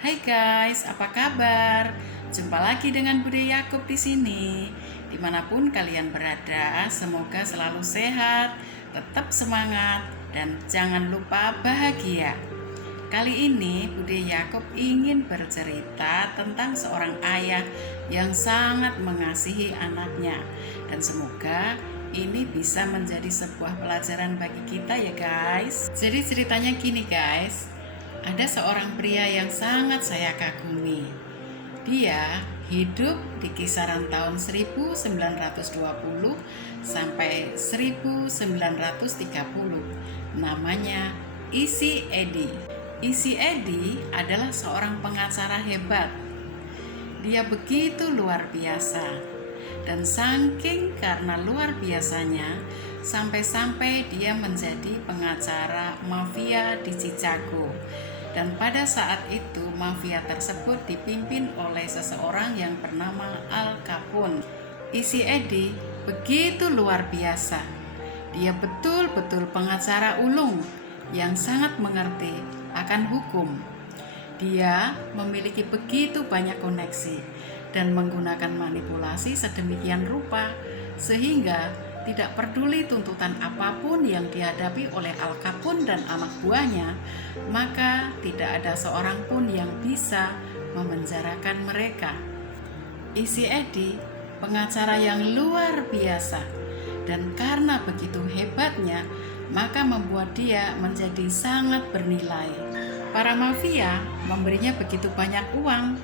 Hai guys, apa kabar? Jumpa lagi dengan Bude Yakub di sini. Dimanapun kalian berada, semoga selalu sehat, tetap semangat, dan jangan lupa bahagia. Kali ini Bude Yakub ingin bercerita tentang seorang ayah yang sangat mengasihi anaknya. Dan semoga ini bisa menjadi sebuah pelajaran bagi kita ya guys. Jadi ceritanya gini guys. Ada seorang pria yang sangat saya kagumi. Dia hidup di kisaran tahun 1920 sampai 1930. Namanya Isi Edi. Isi Edi adalah seorang pengacara hebat. Dia begitu luar biasa. Dan saking karena luar biasanya, sampai-sampai dia menjadi pengacara mafia di Chicago. Dan pada saat itu mafia tersebut dipimpin oleh seseorang yang bernama Al Capone. Isi Edi begitu luar biasa. Dia betul-betul pengacara ulung yang sangat mengerti akan hukum. Dia memiliki begitu banyak koneksi dan menggunakan manipulasi sedemikian rupa sehingga tidak peduli tuntutan apapun yang dihadapi oleh Al Capone dan anak buahnya, maka tidak ada seorang pun yang bisa memenjarakan mereka. Isi Edi pengacara yang luar biasa, dan karena begitu hebatnya, maka membuat dia menjadi sangat bernilai. Para mafia memberinya begitu banyak uang,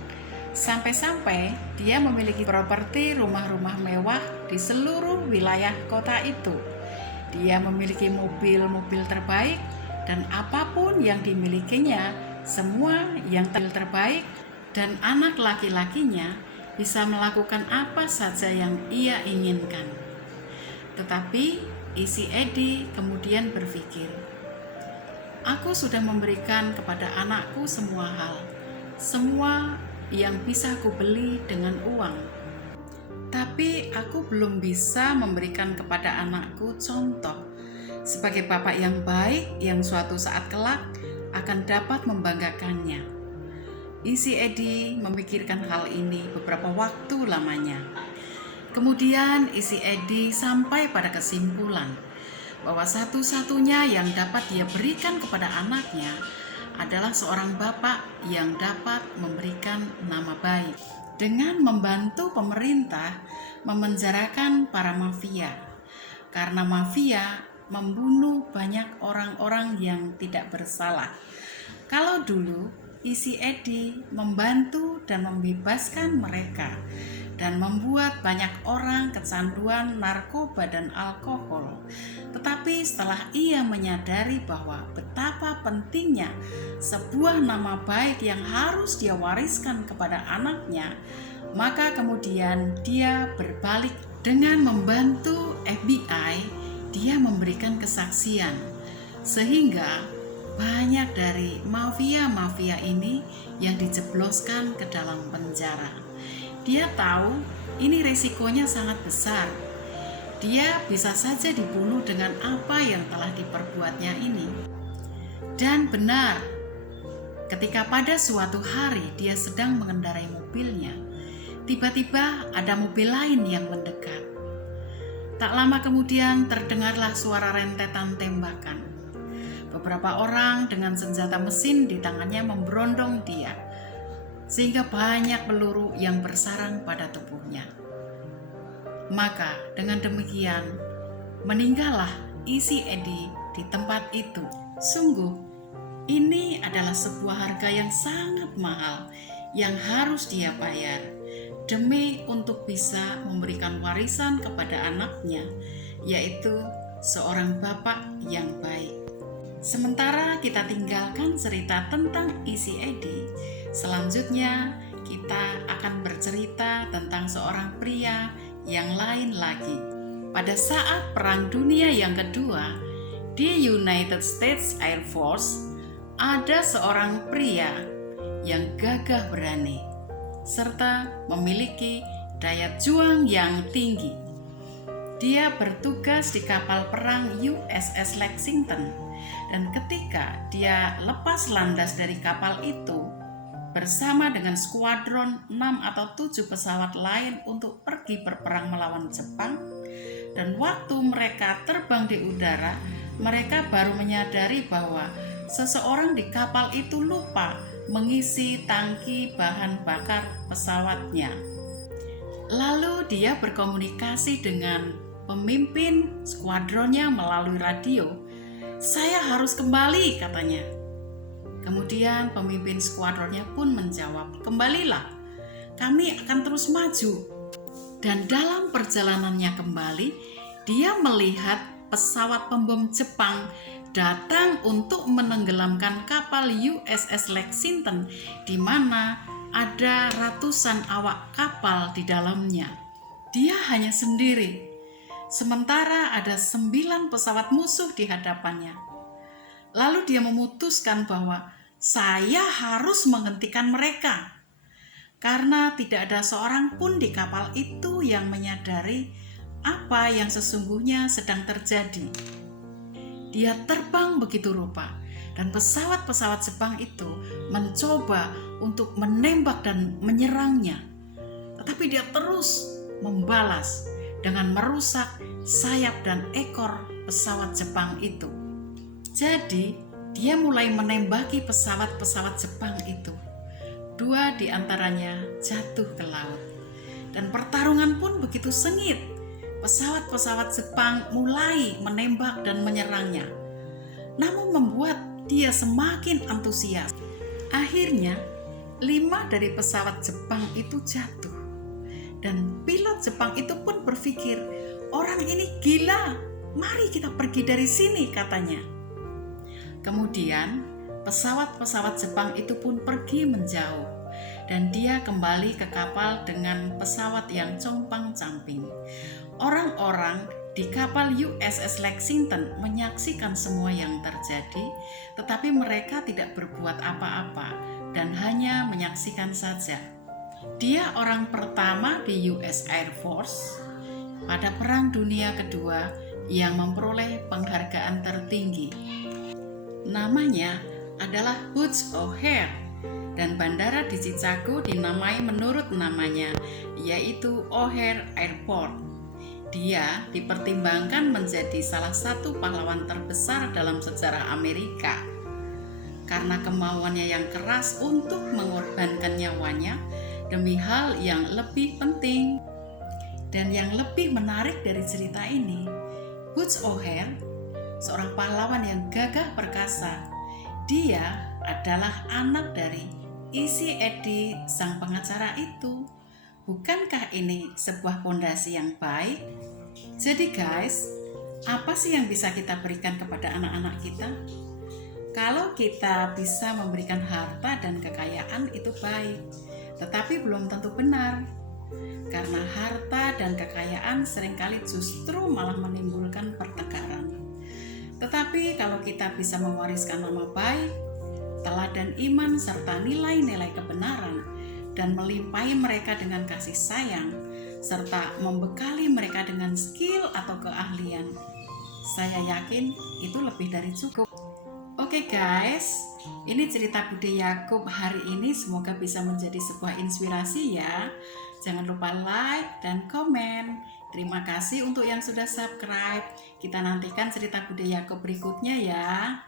sampai-sampai dia memiliki properti rumah-rumah mewah di seluruh wilayah kota itu. Dia memiliki mobil-mobil terbaik dan apapun yang dimilikinya, semua yang terbaik, dan anak laki-lakinya bisa melakukan apa saja yang ia inginkan. Tetapi Isi Edi kemudian berpikir, aku sudah memberikan kepada anakku semua hal, semua yang bisa aku beli dengan uang. Tapi aku belum bisa memberikan kepada anakku contoh sebagai bapak yang baik yang suatu saat kelak akan dapat membanggakannya. Isi Edi memikirkan hal ini beberapa waktu lamanya. Kemudian Isi Edi sampai pada kesimpulan bahwa satu-satunya yang dapat dia berikan kepada anaknya adalah seorang bapak yang dapat memberikan nama baik dengan membantu pemerintah memenjarakan para mafia, karena mafia membunuh banyak orang-orang yang tidak bersalah. Kalau dulu Isi Edi membantu dan membebaskan mereka dan membuat banyak orang kecanduan narkoba dan alkohol. Tetapi setelah ia menyadari bahwa betapa pentingnya sebuah nama baik yang harus dia wariskan kepada anaknya, maka kemudian dia berbalik dengan membantu FBI. Dia memberikan kesaksian sehingga banyak dari mafia-mafia ini yang dijebloskan ke dalam penjara. Dia tahu ini resikonya sangat besar. Dia bisa saja dibunuh dengan apa yang telah diperbuatnya ini. Dan benar, ketika pada suatu hari dia sedang mengendarai mobilnya, tiba-tiba ada mobil lain yang mendekat. Tak lama kemudian terdengarlah suara rentetan tembakan. Beberapa orang dengan senjata mesin di tangannya memberondong dia, sehingga banyak peluru yang bersarang pada tubuhnya. Maka dengan demikian meninggallah Isi Edi di tempat itu. Sungguh ini adalah sebuah harga yang sangat mahal yang harus dia bayar demi untuk bisa memberikan warisan kepada anaknya, yaitu seorang bapak yang baik. Sementara kita tinggalkan cerita tentang Isi Edi, selanjutnya kita akan bercerita tentang seorang pria yang lain lagi. Pada saat Perang Dunia yang kedua, di United States Air Force, ada seorang pria yang gagah berani, serta memiliki daya juang yang tinggi. Dia bertugas di kapal perang USS Lexington, dan ketika dia lepas landas dari kapal itu, bersama dengan skuadron 6 atau 7 pesawat lain untuk pergi berperang melawan Jepang. Dan waktu mereka terbang di udara, mereka baru menyadari bahwa seseorang di kapal itu lupa mengisi tangki bahan bakar pesawatnya. Lalu dia berkomunikasi dengan pemimpin skuadronnya melalui radio. "Saya harus kembali," katanya. Kemudian pemimpin skuadronnya pun menjawab, "Kembalilah, kami akan terus maju." Dan dalam perjalanannya kembali, dia melihat pesawat pembom Jepang datang untuk menenggelamkan kapal USS Lexington, di mana ada ratusan awak kapal di dalamnya. Dia hanya sendiri, sementara ada 9 pesawat musuh di hadapannya. Lalu dia memutuskan bahwa saya harus menghentikan mereka, karena tidak ada seorang pun di kapal itu yang menyadari apa yang sesungguhnya sedang terjadi. Dia terbang begitu rupa, dan pesawat-pesawat Jepang itu mencoba untuk menembak dan menyerangnya. Tetapi dia terus membalas dengan merusak sayap dan ekor pesawat Jepang itu. Jadi, dia mulai menembaki pesawat-pesawat Jepang itu. 2 di antaranya jatuh ke laut. Dan pertarungan pun begitu sengit. Pesawat-pesawat Jepang mulai menembak dan menyerangnya. Namun membuat dia semakin antusias. Akhirnya, 5 dari pesawat Jepang itu jatuh. Dan pilot Jepang itu pun berpikir, "Orang ini gila, mari kita pergi dari sini," katanya. Kemudian pesawat-pesawat Jepang itu pun pergi menjauh, dan dia kembali ke kapal dengan pesawat yang compang-camping. Orang-orang di kapal USS Lexington menyaksikan semua yang terjadi, tetapi mereka tidak berbuat apa-apa dan hanya menyaksikan saja. Dia orang pertama di US Air Force pada Perang Dunia Kedua yang memperoleh penghargaan tertinggi. Namanya adalah Butz O'Hare, dan bandara di Chicago dinamai menurut namanya, yaitu O'Hare Airport. Dia dipertimbangkan menjadi salah satu pahlawan terbesar dalam sejarah Amerika karena kemauannya yang keras untuk mengorbankan nyawanya demi hal yang lebih penting. Dan yang lebih menarik dari cerita ini, Butz O'Hare, seorang pahlawan yang gagah perkasa. Dia adalah anak dari Izzy Eddy, sang pengacara itu. Bukankah ini sebuah fondasi yang baik? Jadi guys, apa sih yang bisa kita berikan kepada anak-anak kita? Kalau kita bisa memberikan harta dan kekayaan itu baik, tetapi belum tentu benar. Karena harta dan kekayaan seringkali justru malah menimbulkan pertengkaran. Tetapi kalau kita bisa mewariskan nama baik, teladan iman serta nilai-nilai kebenaran, dan melimpahi mereka dengan kasih sayang, serta membekali mereka dengan skill atau keahlian, saya yakin itu lebih dari cukup. Oke guys, ini cerita Bude Yakub hari ini semoga bisa menjadi sebuah inspirasi ya. Jangan lupa like dan komen. Terima kasih untuk yang sudah subscribe. Kita nantikan cerita Bude Yakub berikutnya ya.